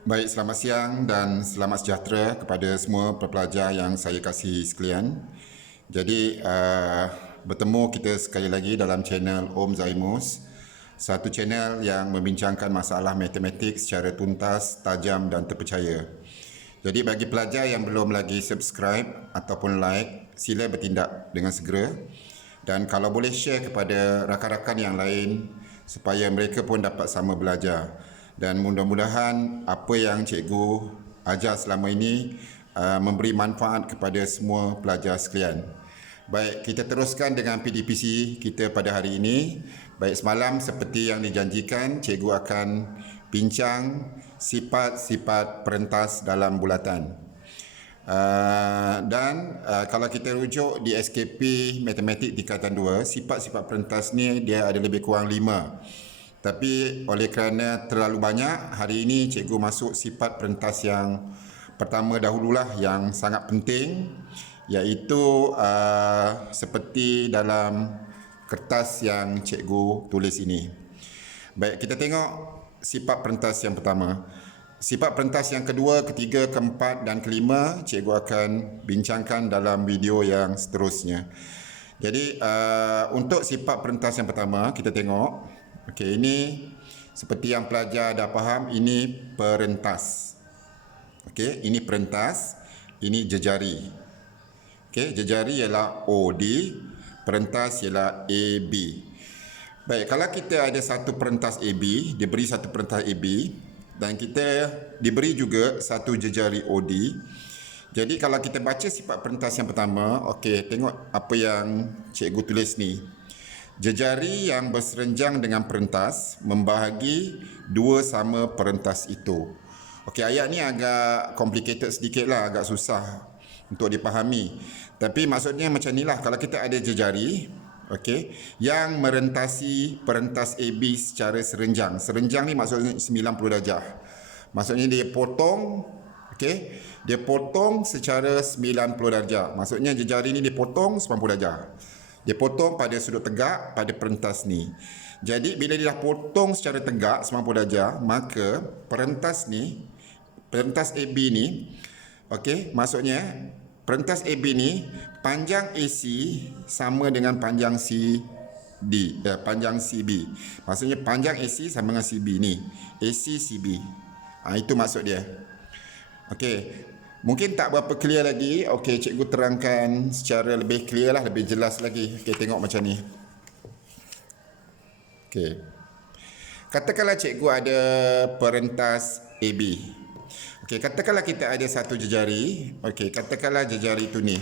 Baik, selamat siang dan selamat sejahtera kepada semua pelajar yang saya kasihi sekalian. Jadi, bertemu kita sekali lagi dalam channel Om Zaimus, satu channel yang membincangkan masalah matematik secara tuntas, tajam dan terpercaya. Jadi, bagi pelajar yang belum lagi subscribe ataupun like, sila bertindak dengan segera. Dan kalau boleh share kepada rakan-rakan yang lain supaya mereka pun dapat sama belajar. Dan mudah-mudahan apa yang cikgu ajar selama ini memberi manfaat kepada semua pelajar sekalian. Baik, kita teruskan dengan PDPC kita pada hari ini. Baik, semalam seperti yang dijanjikan, cikgu akan bincang sifat-sifat perentas dalam bulatan. Kalau kita rujuk di SKP Matematik tingkatan 2, sifat-sifat perentas ni dia ada lebih kurang 5. Tapi oleh kerana terlalu banyak, hari ini cikgu masuk sifat perentas yang pertama dahululah yang sangat penting, iaitu seperti dalam kertas yang cikgu tulis ini. Baik, kita tengok sifat perentas yang pertama. Sifat perentas yang kedua, ketiga, keempat dan kelima cikgu akan bincangkan dalam video yang seterusnya. Jadi untuk sifat perentas yang pertama kita tengok. Okey, ini seperti yang pelajar dah faham, ini perentas. Okey, ini perentas, ini jejari. Okey, jejari ialah OD, perentas ialah AB. Baik, kalau kita ada satu perentas AB, diberi satu perentas AB dan kita diberi juga satu jejari OD. Jadi kalau kita baca sifat perentas yang pertama, okey, tengok apa yang cikgu tulis ni. Jejari yang berserenjang dengan perentas membahagi dua sama perentas itu. Okey, ayat ni agak complicated sedikit lah, agak susah untuk dipahami. Tapi maksudnya macam ni lah, kalau kita ada jejari, okey, yang merentasi perentas AB secara serenjang. Serenjang ni maksudnya 90 darjah. Maksudnya dia potong, okey, dia potong secara 90 darjah. Maksudnya jejari ni dia potong 90 darjah. Dia potong pada sudut tegak pada perentas ni. Jadi bila dia dah potong secara tegak 90 darjah, maka perentas ni, perentas AB ni, okey, maksudnya perentas AB ni panjang AC sama dengan panjang CD, panjang CB. Maksudnya panjang AC sama dengan CB ni, AC CB. Itu maksud dia. Okey. Mungkin tak berapa clear lagi. Okey, cikgu terangkan secara lebih clear lah, lebih jelas lagi. Okey, tengok macam ni. Okey. Katakanlah cikgu ada perentas AB. Okey, katakanlah kita ada satu jejari. Okey, katakanlah jejari itu ni.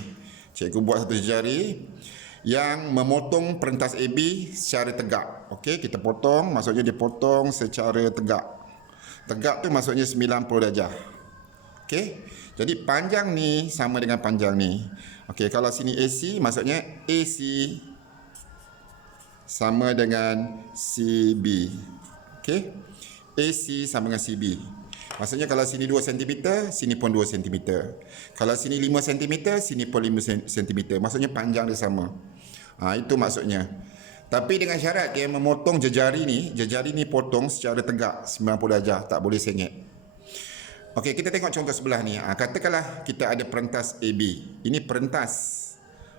Cikgu buat satu jejari yang memotong perentas AB secara tegak. Okey, kita potong, maksudnya dipotong secara tegak. Tegak tu maksudnya 90 darjah. Okey. Jadi panjang ni sama dengan panjang ni. Okey, kalau sini AC maksudnya AC sama dengan CB. Okey. AC sama dengan CB. Maksudnya kalau sini 2 cm, sini pun 2 cm. Kalau sini 5 cm, sini pun 5 cm. Maksudnya panjang dia sama. Itu maksudnya. Tapi dengan syarat dia memotong jejari ni potong secara tegak 90 darjah, tak boleh sengit. Okey, kita tengok contoh sebelah ni. Katakanlah kita ada perentas AB. Ini perentas.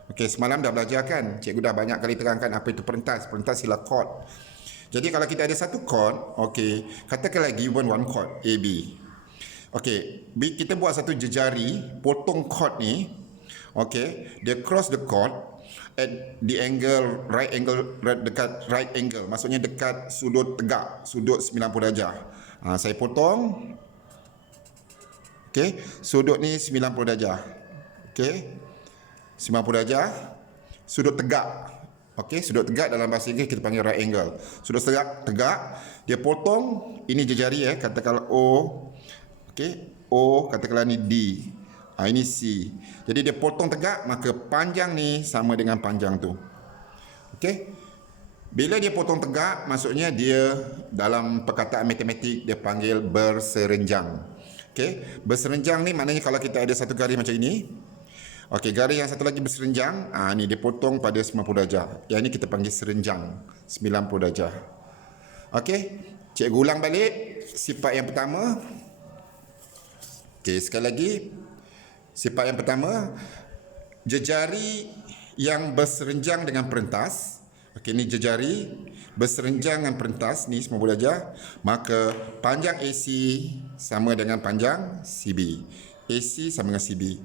Okey, semalam dah belajar kan? Cikgu dah banyak kali terangkan apa itu perentas. Perentas ialah chord. Jadi kalau kita ada satu chord, okey, katakanlah given one chord AB. Okey, kita buat satu jejari, potong chord ni. Okey, dia cross the chord at the angle, dekat right angle. Maksudnya dekat sudut tegak, sudut 90 darjah. Saya potong. Okey, sudut ni 90 darjah. Okey, 90 darjah. Sudut tegak. Okey, sudut tegak dalam bahasa Inggeris kita panggil right angle. Sudut tegak, dia potong, ini jejari katakanlah O. Okey, O, katakanlah ni D. Ini C. Jadi dia potong tegak, maka panjang ni sama dengan panjang tu. Okey. Bila dia potong tegak, maksudnya dia dalam perkataan matematik dia panggil berserenjang. Okey, berserenjang ni maknanya kalau kita ada satu garis macam ini. Okey, garis yang satu lagi berserenjang, ni dia potong pada 90 darjah. Yang ini kita panggil serenjang, 90 darjah. Okey, cikgu ulang balik sifat yang pertama. Okey, sekali lagi. Sifat yang pertama, jejari yang berserenjang dengan perentas. Okey, ni jejari berserenjang dengan perentas, ni semua belajar. Maka panjang AC sama dengan panjang CB. AC sama dengan CB.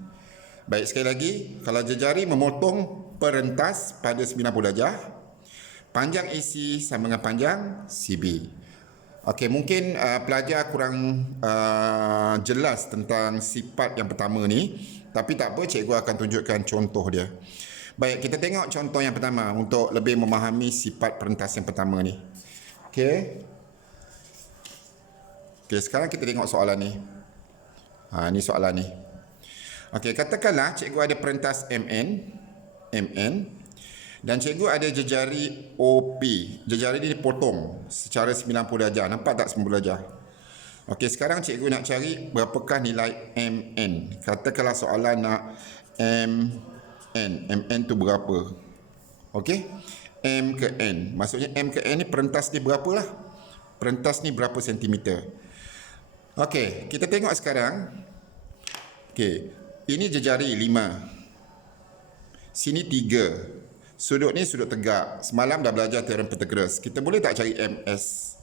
Baik, sekali lagi, kalau jejari memotong perentas pada 90 darjah, panjang AC sama dengan panjang CB. Okey, mungkin pelajar kurang jelas tentang sifat yang pertama ni, tapi tak apa, cikgu akan tunjukkan contoh dia. Baik, kita tengok contoh yang pertama untuk lebih memahami sifat perentas yang pertama ni. Okey. Okey, sekarang kita tengok soalan ni. Ni soalan ni. Okey, katakanlah cikgu ada perentas MN, dan cikgu ada jejari OP. Jejari ni dipotong secara 90 darjah. Nampak tak 90 darjah? Okey, sekarang cikgu nak cari berapakah nilai MN. Katakanlah soalan nak MN tu berapa? Okey, M ke N. Maksudnya M ke N ni perentas ni berapalah? Perentas ni berapa sentimeter? Okey, kita tengok sekarang. Okey, ini jejari 5. Sini 3. Sudut ni sudut tegak. Semalam dah belajar teorem Pythagoras. Kita boleh tak cari MS?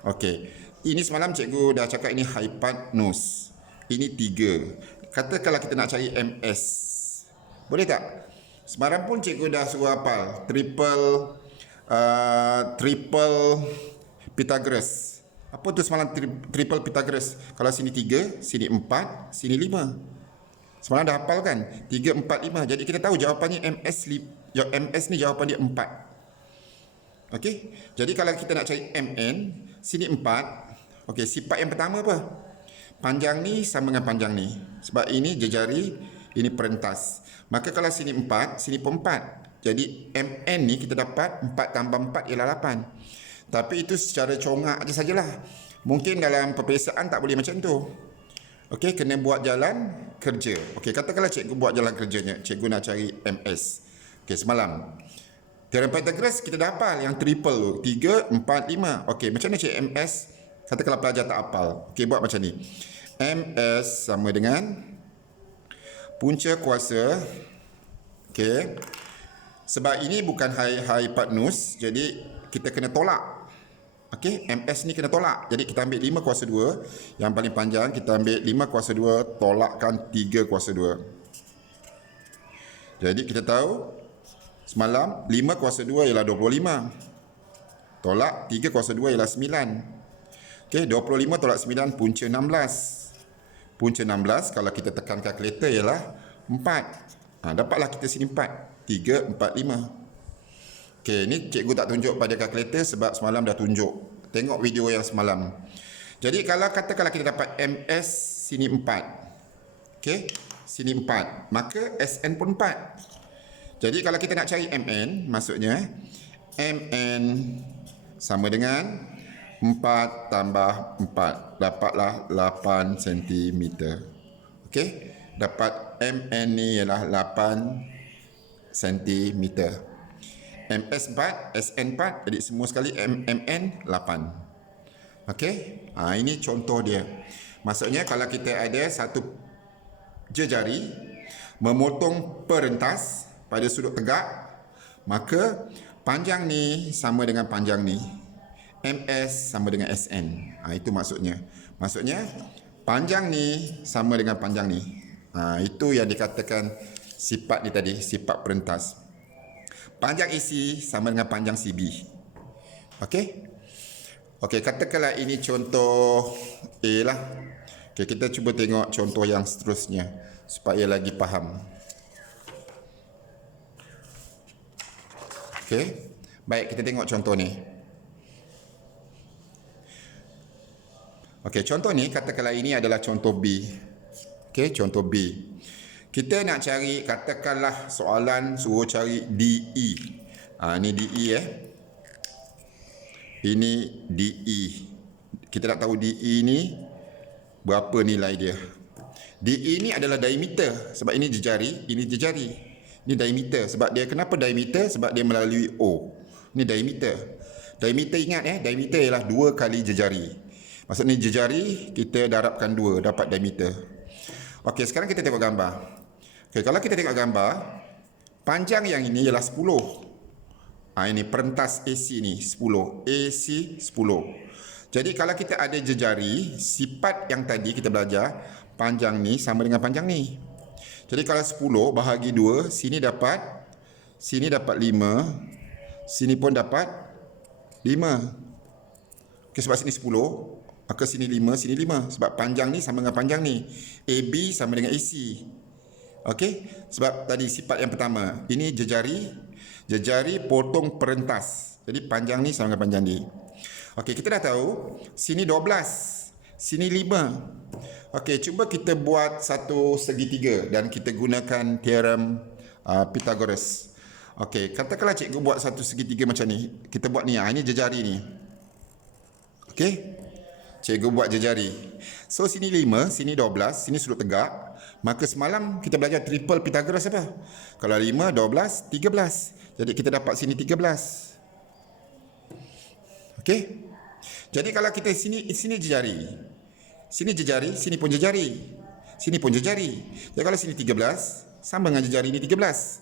Okey. Ini semalam cikgu dah cakap ini hypotenuse. Ini 3. Katakanlah kita nak cari MS. Boleh tak? Semalam pun cikgu dah suruh hafal triple Pythagoras. Apa tu semalam triple Pythagoras? Kalau sini 3, sini 4, sini 5. Semalam dah hafal kan? 3, 4, 5. Jadi kita tahu jawapannya MS ni jawapan dia 4. Okey. Jadi kalau kita nak cari MN, sini 4. Okey, sifat yang pertama apa? Panjang ni sama dengan panjang ni. Sebab ini jejari, ini perentas. Maka kalau sini 4, sini pun 4. Jadi MN ni kita dapat 4 tambah 4 ialah 8. Tapi itu secara congak je sajalah. Mungkin dalam peperiksaan tak boleh macam tu. Okey, kena buat jalan kerja. Okey, katakanlah cikgu buat jalan kerjanya. Cikgu nak cari MS. Okey, semalam. Teorem Pythagoras kita dah hafal yang triple tu. 3, 4, 5. Okey, macam mana cari MS? Katakanlah pelajar tak hafal. Okey, buat macam ni. MS sama dengan punca kuasa. Okey. Sebab ini bukan hypotenuse, jadi kita kena tolak. Okey, MS ni kena tolak. Jadi kita ambil 5 kuasa 2. Yang paling panjang kita ambil 5 kuasa 2 tolakkan 3 kuasa 2. Jadi kita tahu semalam 5 kuasa 2 ialah 25. Tolak 3 kuasa 2 ialah 9. Okey, 25 tolak 9 punca 16. Punca 16 kalau kita tekan kalkulator ialah 4. Dapatlah kita sini 4. 3, 4, 5. Okey, ni cikgu tak tunjuk pada kalkulator sebab semalam dah tunjuk. Tengok video yang semalam. Jadi kalau katakanlah kita dapat MS sini 4. Okey, sini 4. Maka SN pun 4. Jadi kalau kita nak cari MN, maksudnya MN sama dengan 4 tambah 4. Dapatlah 8 cm. Okey, dapat MN ni ialah 8 cm. MS 4, SN 4, jadi semua sekali MN 8. Okey, ini contoh dia. Maksudnya kalau kita ada satu jejari memotong perentas pada sudut tegak, maka panjang ni sama dengan panjang ni. MS sama dengan SN. Itu maksudnya. Maksudnya panjang ni sama dengan panjang ni. Itu yang dikatakan sifat ni tadi, sifat perentas. Panjang AC sama dengan panjang CB. Okey? Okey, katakanlah ini contoh A lah. Okey, kita cuba tengok contoh yang seterusnya supaya lagi faham. Okey. Baik, kita tengok contoh ni. Okey, contoh ni katakanlah ini adalah contoh B. Okey, contoh B. Kita nak cari, katakanlah soalan suruh cari DE. Ni DE Ini DE. Kita nak tahu DE ni berapa nilai dia. DE ni adalah diameter sebab ini jejari, ini jejari. Ini diameter sebab dia, kenapa diameter? Sebab dia melalui O. Ini diameter. Diameter ingat diameter ialah 2 kali jejari. Maksudnya jejari kita darabkan 2 dapat diameter. Okey, sekarang kita tengok gambar. Okey, kalau kita tengok gambar, panjang yang ini ialah 10. Ini perentas AC ni 10. AC 10. Jadi kalau kita ada jejari, sifat yang tadi kita belajar, panjang ni sama dengan panjang ni. Jadi kalau 10 bahagi 2, sini dapat 5, sini pun dapat 5. Okay, sebab sini 10, maka sini 5, sini 5. Sebab panjang ni sama dengan panjang ni. AB sama dengan AC. Okey, sebab tadi sifat yang pertama, ini jejari potong perentas. Jadi panjang ni sama dengan panjang ni. Okey, kita dah tahu sini 12, sini 5. Okey, cuba kita buat satu segitiga dan kita gunakan teorem Pythagoras. Okey, katakanlah cikgu buat satu segitiga macam ni. Kita buat ni, ini jejari ni. Okey, cikgu buat jejari. So sini 5, sini 12, sini sudut tegak. Maka semalam kita belajar triple Pythagoras apa? Kalau 5, 12, 13. Jadi kita dapat sini 13. Okey. Jadi kalau kita sini jejari. Sini jejari, sini pun jejari. Sini pun jejari. Jadi kalau sini 13, sama dengan jejari ini 13.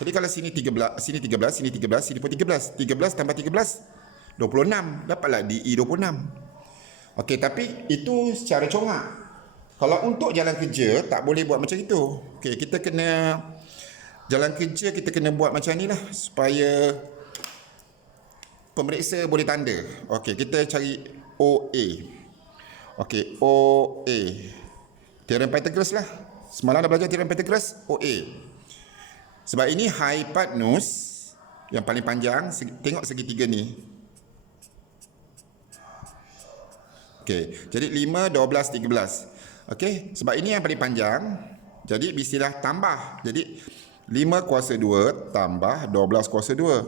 Jadi kalau sini 13, sini 13, sini 13, sini pun 13. 13 tambah 13, 26. Dapatlah DE 26. Okey, tapi itu secara congak. Kalau untuk jalan kerja, tak boleh buat macam itu. Okey, kita kena jalan kerja, kita kena buat macam ni lah supaya pemeriksa boleh tanda. Okey, kita cari OA. Okey, OA. Teorem Pythagoras lah. Semalam dah belajar teorem Pythagoras, OA. Sebab ini hypotenuse yang paling panjang. Tengok segitiga ni. Okey, jadi 5, 12, 13. Okey, sebab ini yang paling panjang. Jadi mestilah tambah. Jadi 5 kuasa 2 tambah 12 kuasa 2.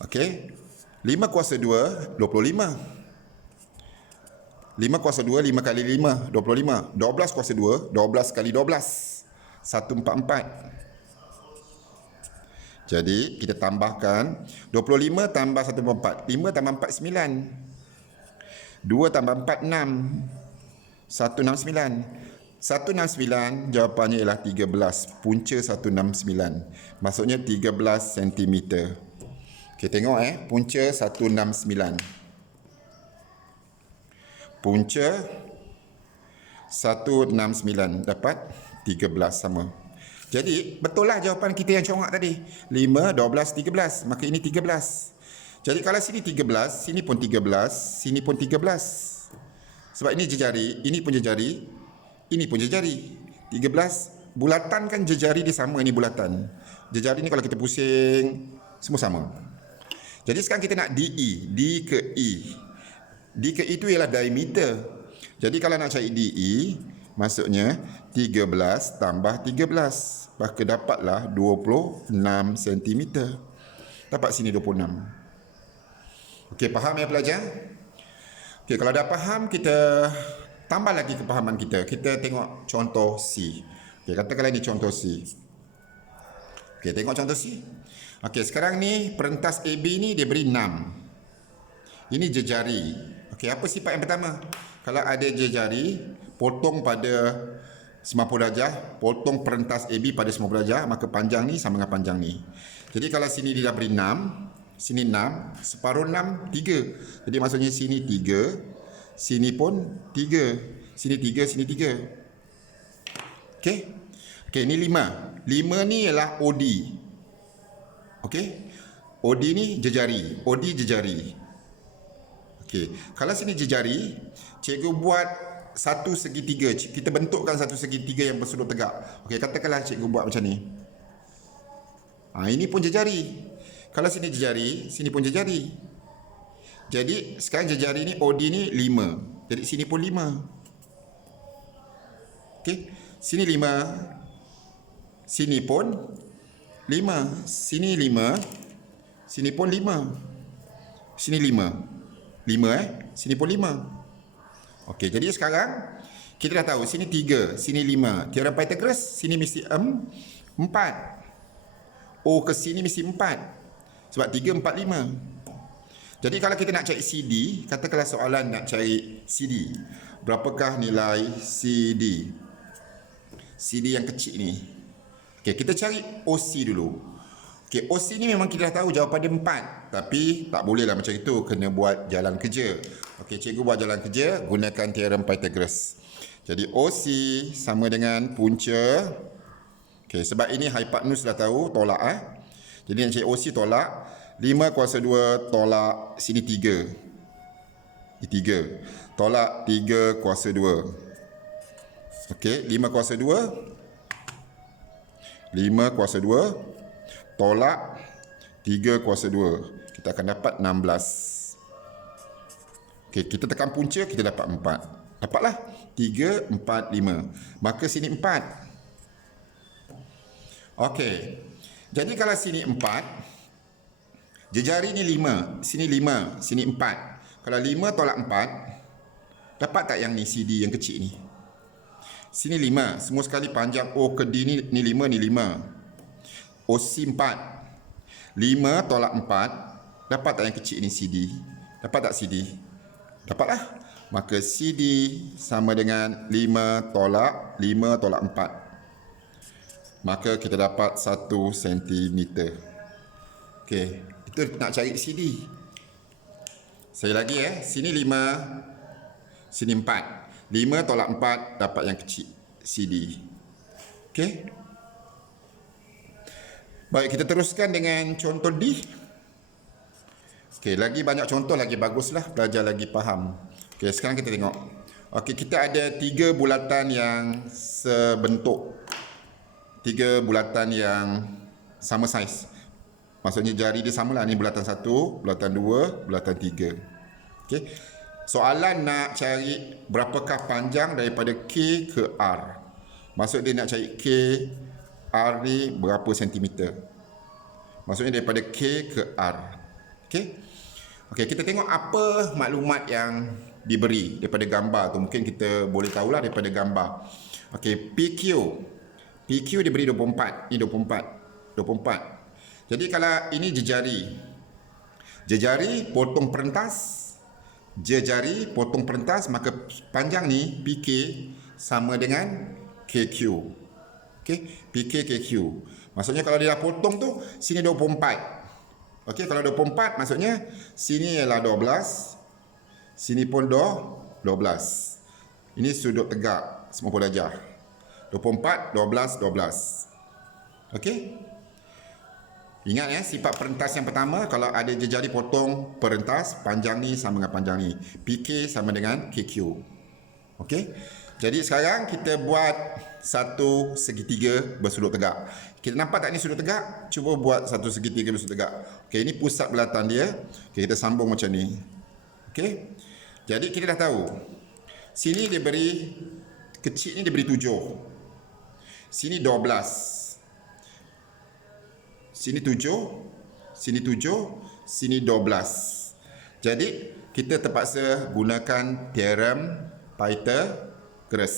Okey. 5 kuasa 2, 25. 5 kuasa 2, 5 kali 5, 25. 12 kuasa 2, 12 kali 12. 144. Jadi kita tambahkan 25 tambah 144. 5 tambah 4, 9. 2 tambah 4, 6. 169. 169 jawapannya ialah 13. Punca 169. Maksudnya 13 cm. Okey, tengok punca 169. Punca 169 dapat 13 sama. Jadi betul lah jawapan kita yang congak tadi. 5, 12, 13. Maka ini 13. Jadi kalau sini 13, sini pun 13, sini pun 13. Sebab ini jejari, ini pun jejari, ini pun jejari. 13, bulatan kan jejari dia sama, ini bulatan. Jejari ni kalau kita pusing, semua sama. Jadi sekarang kita nak DE, D ke E. D ke E itu ialah diameter. Jadi kalau nak cari DE, maksudnya 13 tambah 13. Maka dapatlah 26 cm. Dapat sini 26. Okey, faham ya pelajar? Okey, kalau dah faham, kita tambah lagi kepahaman kita. Kita tengok contoh C. Okey, katakanlah ini contoh C. Okey, tengok contoh C. Okey, sekarang ni perentas AB ni dia beri 6. Ini jejari. Okey, apa sifat yang pertama? Kalau ada jejari, potong pada 90 darjah, potong perentas AB pada 90 darjah, maka panjang ni sama dengan panjang ni. Jadi kalau sini dia dah beri 6, sini 6, separuh 6, 3. Jadi maksudnya sini 3, sini pun 3. Sini 3, sini 3. Okey. Okey, ini 5. 5 ni ialah OD. Okey. OD ni jejari. OD jejari. Okey. Kalau sini jejari, cikgu buat satu segitiga. Kita bentukkan satu segitiga yang bersudut tegak. Okey, katakanlah cikgu buat macam ni. Ini pun jejari. Kalau sini jejari, sini pun jejari. Jadi sekarang jejari ni OD ni 5. Jadi sini pun 5. Okey, sini 5. Sini pun 5. Sini 5. Sini pun 5. Sini 5. 5 sini pun 5. Okey, jadi sekarang kita dah tahu sini 3, sini 5. Teorem Pythagoras sini mesti 4. O ke sini mesti 4. Sebab 3, 4, 5. Jadi kalau kita nak cari CD, katakanlah soalan nak cari CD. Berapakah nilai CD? CD yang kecil ni. Okey, kita cari OC dulu. Okey, OC ni memang kita dah tahu jawapan dia 4. Tapi tak bolehlah macam itu. Kena buat jalan kerja. Okey, cikgu buat jalan kerja. Gunakan teorem Pythagoras. Jadi OC sama dengan punca. Okey, sebab ini hypotenuse dah tahu. Tolak Jadi nak cari OC tolak. 5 kuasa 2 tolak sini 3. Ini 3. Tolak 3 kuasa 2. Okey, 5 kuasa 2. 5 kuasa 2 tolak 3 kuasa 2. Kita akan dapat 16. Okey, kita tekan punca, kita dapat 4. Dapatlah 3, 4, 5. Maka sini 4. Okey. Jadi kalau sini 4, jejari ni 5, sini 5, sini 4. Kalau 5 tolak 4, dapat tak yang ni CD yang kecil ni? Sini 5, semua sekali panjang O ke D ni 5, ni 5. OC 4. 5 tolak 4, dapat tak yang kecil ni CD? Dapat tak CD? Dapatlah. Maka CD sama dengan 5 tolak 4. Maka kita dapat 1 cm. Okey, itu nak cari CD. Saya lagi sini 5, sini 4. 5 tolak 4 dapat yang kecil CD. Okey. Baik, kita teruskan dengan contoh D. Okey, lagi banyak contoh lagi baguslah, belajar lagi faham. Okey, sekarang kita tengok. Okey, kita ada 3 bulatan yang sebentuk. 3 bulatan yang sama saiz. Maksudnya jari dia samalah, ni bulatan 1, bulatan 2, bulatan 3. Okey. Soalan nak cari berapakah panjang daripada K ke R. Maksud dia nak cari K, R ni berapa sentimeter. Maksudnya daripada K ke R. Okey. Okey, kita tengok apa maklumat yang diberi daripada gambar tu. Mungkin kita boleh tahulah daripada gambar. Okey, PQ. PQ diberi 24. Ini 24. Jadi kalau ini jejari. Jejari potong perentas. Jejari potong perentas, maka panjang ni PK sama dengan KQ. Okey, PK KQ. Maksudnya kalau dia dah potong tu sini 24. Okey, kalau 24 maksudnya sini ialah 12. Sini pun 12. Ini sudut tegak 90 darjah. 24, 12, 12. Okey? Ingat sifat perentas yang pertama, kalau ada jejari potong perentas, panjang ni sama dengan panjang ni. PK sama dengan KQ. Okey? Jadi sekarang kita buat satu segitiga bersudut tegak. Kita nampak tak ni sudut tegak? Cuba buat satu segitiga bersudut tegak. Okey, ini pusat bulatan dia. Okey, kita sambung macam ni. Okey? Jadi kita dah tahu. Sini dia beri, kecil ni dia beri 7. Sini 12. Sini 7, sini 7, sini 12. Jadi, kita terpaksa gunakan teorem Pythagoras.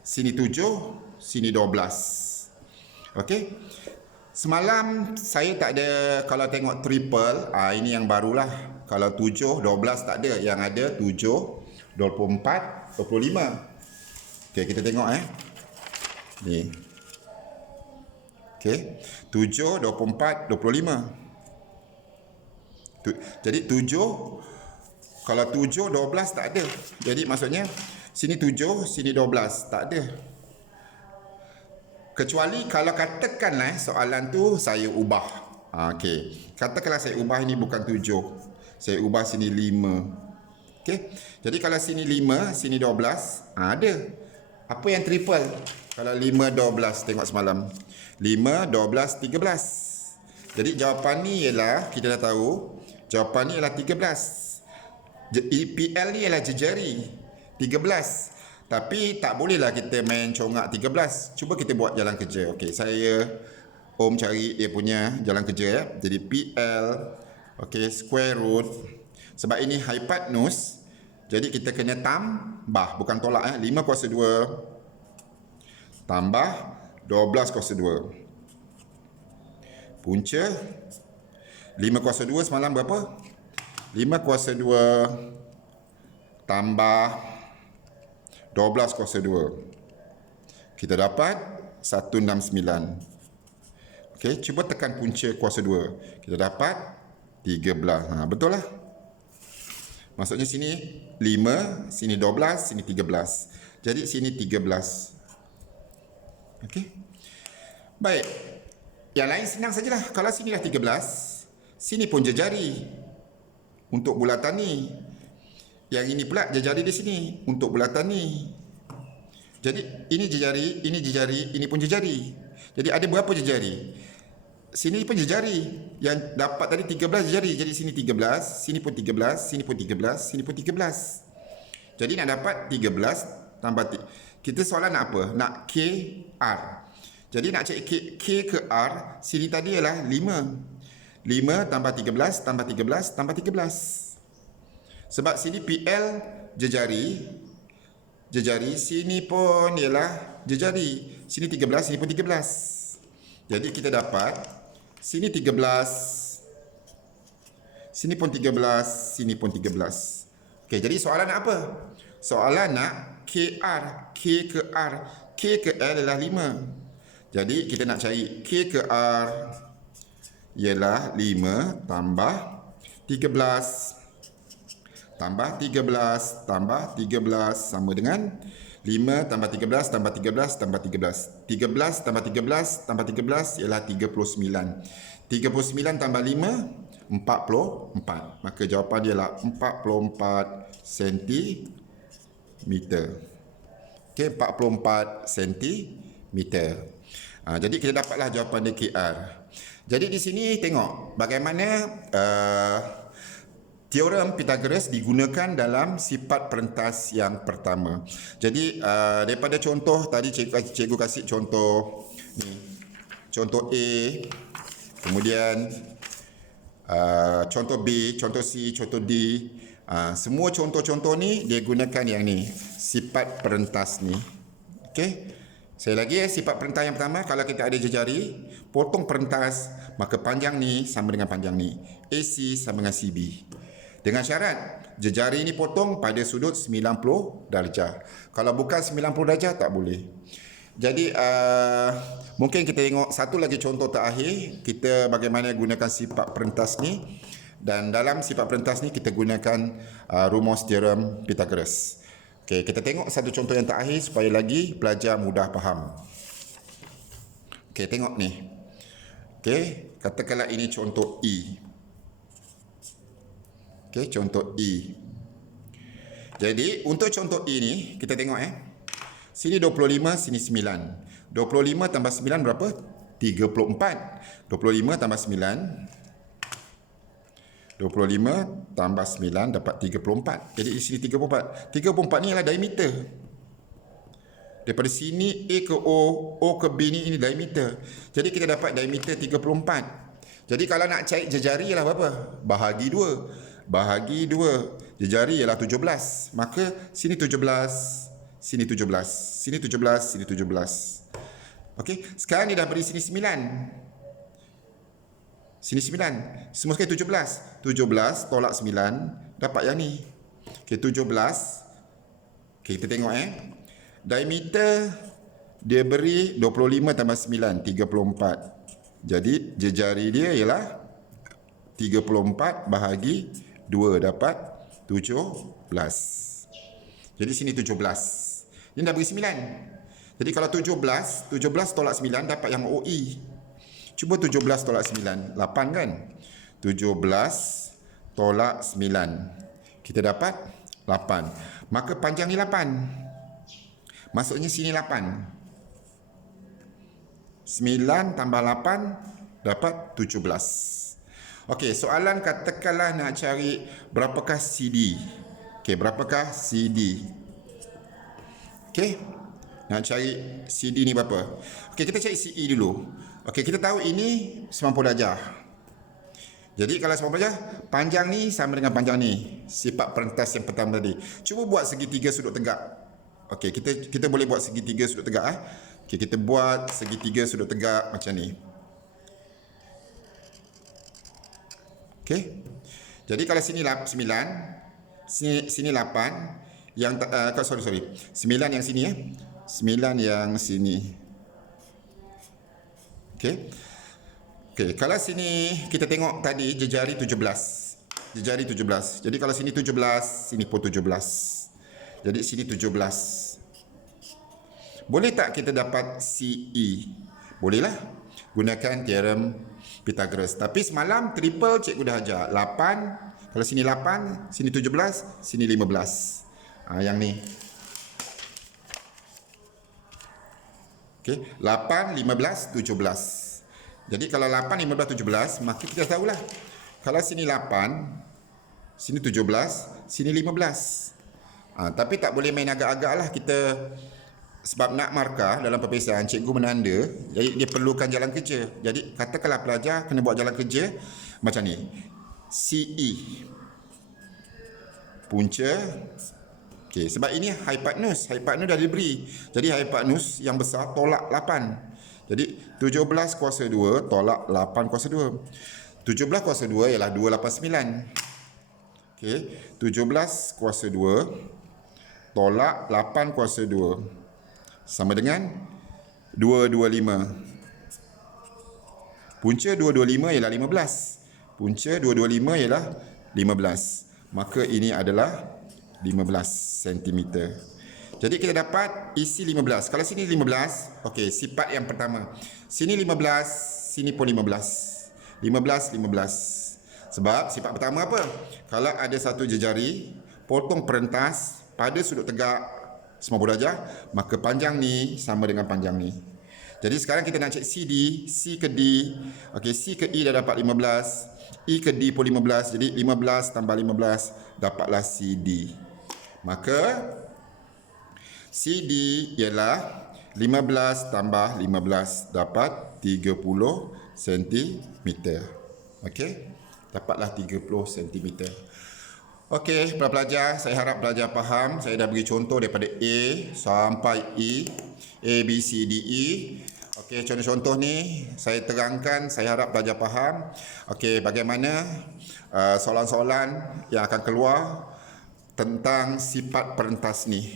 Sini 7, sini 12. Okey? Semalam saya tak ada, kalau tengok triple, ini yang barulah. Kalau 7, 12 tak ada. Yang ada 7, 24, 25. Okey, kita tengok Ni. Okey, 7, 24, 25. Jadi 7, kalau 7, 12 tak ada. Jadi maksudnya sini 7, sini 12 tak ada. Kecuali kalau katakanlah soalan tu saya ubah. Okey, katakanlah saya ubah ini bukan 7. Saya ubah sini 5. Okey, jadi kalau sini 5, sini 12, ada. Apa yang triple? Kalau 5, 12, tengok semalam. 5, 12, 13. Jadi jawapan ni ialah, kita dah tahu, jawapan ni ialah 13. PL ni ialah jejari, 13. Tapi tak bolehlah kita main congak 13. Cuba kita buat jalan kerja. Okey, saya cari dia punya jalan kerja Jadi PL, okey, square root. Sebab ini hypotenuse, jadi kita kena tambah, bukan tolak 5 kuasa 2 tambah 12 kuasa 2. Punca 5 kuasa 2 semalam berapa? 5 kuasa 2 tambah 12 kuasa 2. Kita dapat 169. Okey, cuba tekan punca kuasa 2. Kita dapat 13. Betul lah. Maksudnya sini 5, sini 12, sini 13. Jadi sini 13. Okey. Baik. Yang lain senang sajalah. Kalau sini dah 13, sini pun jejari untuk bulatan ni. Yang ini pula jejari di sini untuk bulatan ni. Jadi ini jejari, ini pun jejari. Jadi ada berapa jejari? Sini pun jejari. Yang dapat tadi 13 jejari. Jadi sini 13, sini pun 13, sini pun 13, sini pun 13. Jadi nak dapat 13 tambah kita soalan nak apa? Nak KR. Jadi nak cari K ke R, sini tadi ialah 5. 5 tambah 13 tambah 13 tambah 13. Sebab sini PL jejari, sini pun ialah jejari. Sini 13, sini pun 13. Jadi kita dapat sini 13, sini pun 13, sini pun 13. Okey, jadi soalan nak apa? Soalan nak KR, K ke R. K ke L ialah 5. Jadi kita nak cari K ke R ialah 5 tambah 13 tambah 13 tambah 13 sama dengan 5 tambah 13 tambah 13 tambah 13. 13 tambah 13 tambah 13 ialah 39. 39 tambah 5, 44. Maka jawapan dia ialah 44 cm. Okey, 44 cm. Jadi kita dapatlah jawapan dia KR. Jadi di sini tengok bagaimana teorem Pythagoras digunakan dalam sifat perentas yang pertama. Jadi daripada contoh tadi cikgu kasih contoh ni. Contoh A, kemudian contoh B, contoh C, contoh D. Semua contoh-contoh ni dia gunakan yang ni, sifat perentas ni. Okey. Saya lagi sifat perentas yang pertama, kalau kita ada jejari, potong perentas, maka panjang ni sama dengan panjang ni. AC sama dengan CB. Dengan syarat, jejari ni potong pada sudut 90 darjah. Kalau bukan 90 darjah, tak boleh. Jadi, mungkin kita tengok satu lagi contoh terakhir, kita bagaimana gunakan sifat perentas ni. Dan dalam sifat perentas ni, kita gunakan rumus teorem Pythagoras. Okey, kita tengok satu contoh yang terakhir supaya lagi pelajar mudah faham. Okey, tengok ni. Okey, katakanlah ini contoh E. Okey, contoh E. Jadi, untuk contoh E ni, kita tengok sini 25, sini 9. 25 tambah 9 berapa? 34. 25 tambah 9. 25 tambah 9 dapat 34. Jadi di sini 34. 34 ni adalah diameter. Daripada sini A ke O ke B ni, ini diameter. Jadi kita dapat diameter 34. Jadi kalau nak cari jejari ialah berapa? Bahagi 2. Bahagi 2. Jejari ialah 17. Maka sini 17, sini 17, sini 17, sini 17. Okey, sekarang dia dah beri sini 9. Sini 9. Semua sekali 17. 17 tolak 9 dapat yang ni. Okey, 17. Okey, kita tengok diameter dia beri 25 tambah 9, 34. Jadi jejari dia ialah 34 bahagi 2 dapat 17. Jadi sini 17. Ini dah beri 9. Jadi kalau 17 tolak 9 dapat yang OE. Cuba 17 tolak 9. 8 kan? 17 tolak 9. Kita dapat 8. Maka panjang ni 8. Maksudnya sini 8. 9 tambah 8 dapat 17. Okey, soalan katakanlah nak cari berapakah CD. Okey, berapakah CD? Okey. Nak cari CD ni berapa? Okey, kita cari CE dulu. Okey, kita tahu ini 90 darjah. Jadi kalau 90 darjah, panjang ni sama dengan panjang ni. Sifat perentas yang pertama tadi. Cuba buat segitiga sudut tegak. Okey, kita boleh buat segitiga sudut tegak. Okey, kita buat segitiga sudut tegak macam ni. Okey. Jadi kalau sini 9, sini 8, yang sorry. 9 yang sini 9 yang sini. Okey. Okey, kalau sini kita tengok tadi jejari 17. Jejari 17. Jadi kalau sini 17, sini pun 17. Jadi sini 17. Boleh tak kita dapat CE? Bolehlah. Gunakan teorem Pythagoras. Tapi semalam triple cikgu dah ajar. 8, kalau sini 8, sini 17, sini 15. Yang ni. Okey, 8, 15, 17. Jadi kalau 8, 15, 17, maka kita tahulah. Kalau sini 8, sini 17, sini 15. Tapi tak boleh main agak-agak lah kita. Sebab nak markah dalam peperiksaan, cikgu menanda, jadi dia perlukan jalan kerja. Jadi katakanlah pelajar kena buat jalan kerja macam ni. CE. Punca. Okey, sebab ini hypotenuse. Hypotenuse dah diberi. Jadi hypotenuse yang besar tolak 8. Jadi 17 kuasa 2 tolak 8 kuasa 2. 17 kuasa 2 ialah 289. Okey, 17 kuasa 2 tolak 8 kuasa 2 sama dengan 225. Punca 225 ialah 15. Punca 225 ialah 15. Maka ini adalah 15 cm. Jadi kita dapat isi 15. Kalau sini 15, okey, sifat yang pertama. Sini 15, sini pun 15. 15, 15. Sebab sifat pertama apa? Kalau ada satu jejari, potong perentas pada sudut tegak 90 darjah, maka panjang ni sama dengan panjang ni. Jadi sekarang kita nak cek CD, C ke D. Okey, C ke E dah dapat 15, E ke D pun 15. Jadi 15 tambah 15 dapatlah CD. Maka CD ialah 15 tambah 15 dapat 30 cm. Okey, dapatlah 30 cm. Okey, para pelajar, saya harap pelajar faham. Saya dah beri contoh daripada A sampai E. A, B, C, D, E. Okey, contoh-contoh ni saya terangkan, saya harap pelajar faham. Okey, bagaimana soalan-soalan yang akan keluar tentang sifat perentas ni.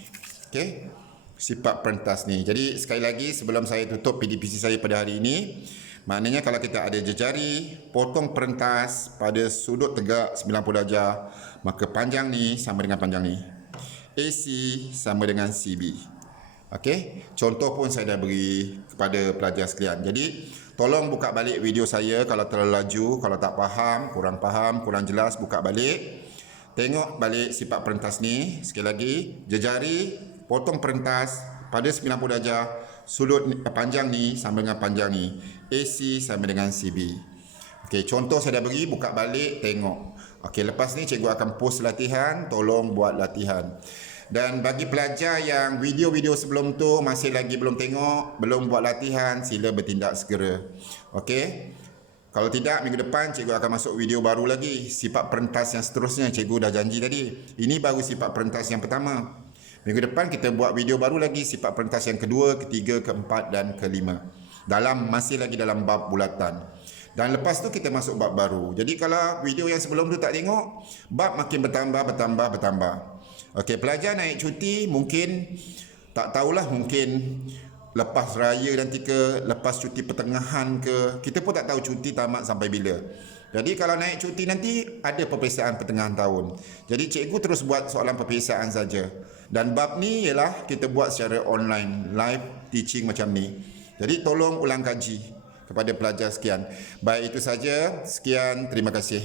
Okey, sifat perentas ni. Jadi sekali lagi sebelum saya tutup PDPC saya pada hari ini, maknanya kalau kita ada jejari, potong perentas pada sudut tegak 90 darjah, maka panjang ni sama dengan panjang ni. AC sama dengan CB. Okey, contoh pun saya dah beri kepada pelajar sekalian. Jadi, tolong buka balik video saya kalau terlalu laju, kalau tak faham, kurang jelas, buka balik. Tengok balik sifat perentas ni. Sekali lagi, jejari, potong perentas pada 90 darjah, sudut panjang ni sama dengan panjang ni. AC sama dengan CB. Okey, contoh saya dah beri, buka balik, tengok. Okey, lepas ni cikgu akan post latihan, tolong buat latihan. Dan bagi pelajar yang video-video sebelum tu masih lagi belum tengok, belum buat latihan, sila bertindak segera. Okey. Kalau tidak, minggu depan cikgu akan masuk video baru lagi. Sifat perentas yang seterusnya cikgu dah janji tadi. Ini baru sifat perentas yang pertama. Minggu depan kita buat video baru lagi, sifat perentas yang kedua, ketiga, keempat dan kelima. Masih lagi dalam bab bulatan. Dan lepas tu kita masuk bab baru. Jadi kalau video yang sebelum tu tak tengok, bab makin bertambah. Okey, pelajar naik cuti mungkin tak tahulah, mungkin lepas raya nanti ke, lepas cuti pertengahan ke, kita pun tak tahu cuti tamat sampai bila. Jadi kalau naik cuti nanti ada peperiksaan pertengahan tahun. Jadi cikgu terus buat soalan peperiksaan saja. Dan bab ni ialah kita buat secara online, live teaching macam ni. Jadi tolong ulang kaji kepada pelajar sekian. Baik, itu saja. Sekian, terima kasih.